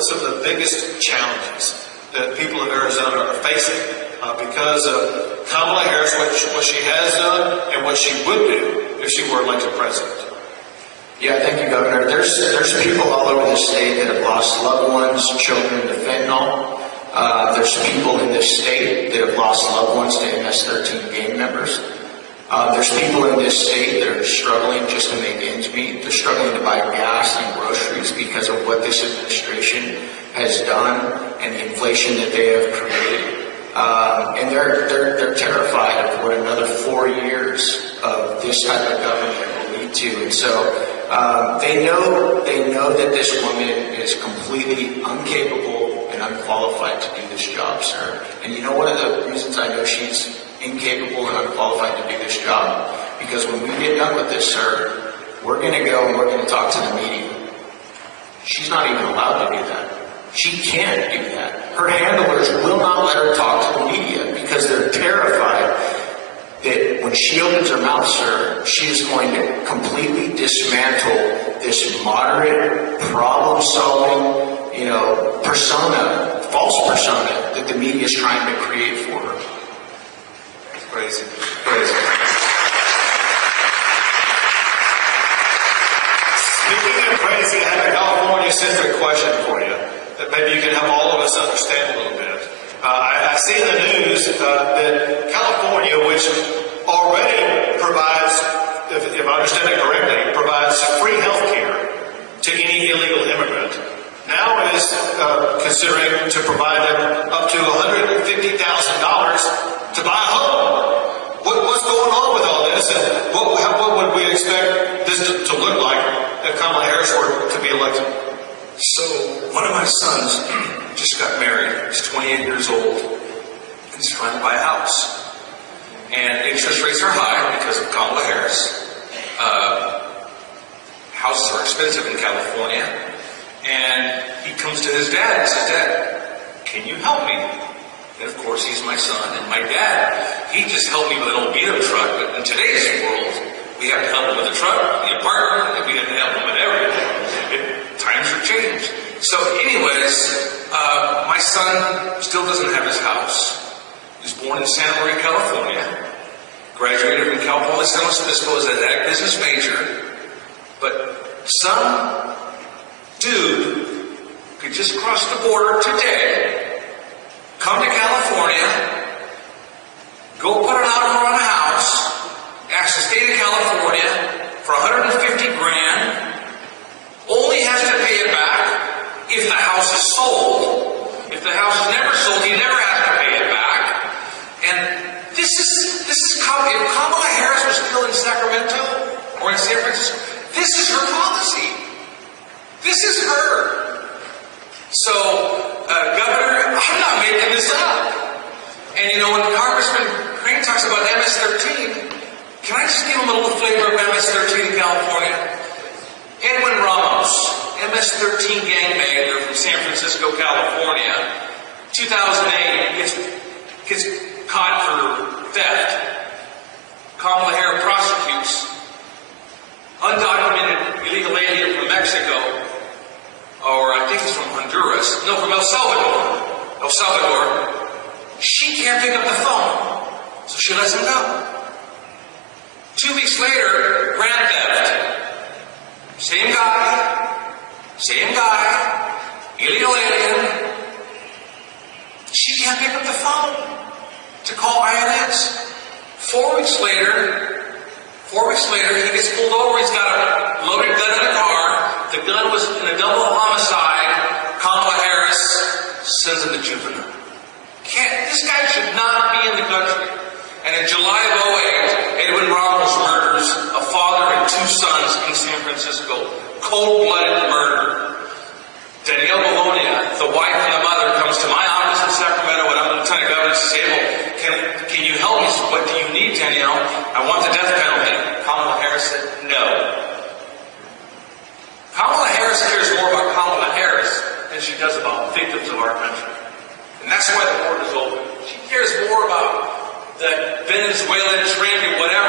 some of the biggest challenges that people in Arizona are facing because of Kamala Harris, what she has done and what she would do if she were elected president? Yeah, thank you, Governor. There's people all over the state that have lost loved ones, children to fentanyl. There's people in this state that have lost loved ones to MS-13 gang members. There's people in this state that are struggling just to make ends meet. They're struggling to buy gas and groceries because of what this administration has done and the inflation that they have created. And they're terrified of what another 4 years of this type of government will lead to. And so they know that this woman is completely incapable and unqualified to do this job, sir. And you know one of the reasons I know she's incapable and unqualified to do this job? Because when we get done with this, sir, we're going to go and we're going to talk to the media. She's not even allowed to do that. She can't do that. Her handlers will not let her talk to the media because they're terrified that when she opens her mouth, sir, she is going to completely dismantle this moderate, problem-solving, persona, false persona that the media is trying to create for her. Crazy. Speaking of crazy, I have a California-centric question for you that maybe you can help all of us understand a little bit. I see in the news that California, which already provides, if I understand it correctly, provides free health care to any illegal immigrant, now is considering to provide them up to $150,000 to buy a home. What's going on with all this, and what would we expect this to look like if Kamala Harris were to be elected? So, one of my sons just got married. He's 28 years old, and he's trying to buy a house. And interest rates are high because of Kamala Harris. Houses are expensive in California. And he comes to his dad and says, "Dad, can you help me?" And of course, he's my son. And my dad, he just helped me with an old beat-up truck. But in today's world, we have to help him with the truck, the apartment, and we have to help him with everything. Times have changed. So anyways, my son still doesn't have his house. He was born in Santa Maria, California. Graduated from Cal Poly San Luis Obispo as an ag business major. But some dude could just cross the border today, come to California, go put an offer on a house, ask the state of California for $150 grand, only has to pay it back if the house is sold. If the house is never sold, he never has to pay it back. And this is if Kamala Harris was still in Sacramento or in San Francisco, this is her policy. This is her. So, Governor, I'm not making this up. And when Congressman Crane talks about MS-13, can I just give him a little flavor of MS-13 in California? Edwin Ramos, MS-13 gangbanger from San Francisco, California, 2008, gets caught for theft. Kamala Harris prosecutes undocumented illegal alien from Mexico, or I think he's from Honduras, no, from El Salvador. She can't pick up the phone, so she lets him go. 2 weeks later, grand theft. Same guy, illegal alien. She can't pick up the phone to call INS. 4 weeks later, he gets pulled over. He's got a loaded gun in a car. The gun was in a double homicide. Kamala Harris sends him to juvenile. This guy should not be in the country. And in July of 2008, Edwin Ramos murders a father and 2 sons in San Francisco. Cold-blooded murder. Danielle Bologna, the wife and the mother, comes to my office in Sacramento when I'm Lieutenant Governor and says, can you help me? What do you need, Danielle? I want the death penalty. Kamala Harris said, no. Kamala Harris cares more about Kamala Harris than she does about victims of our country. And that's why the court is open. She cares more about the Venezuelan, Trinity, whatever,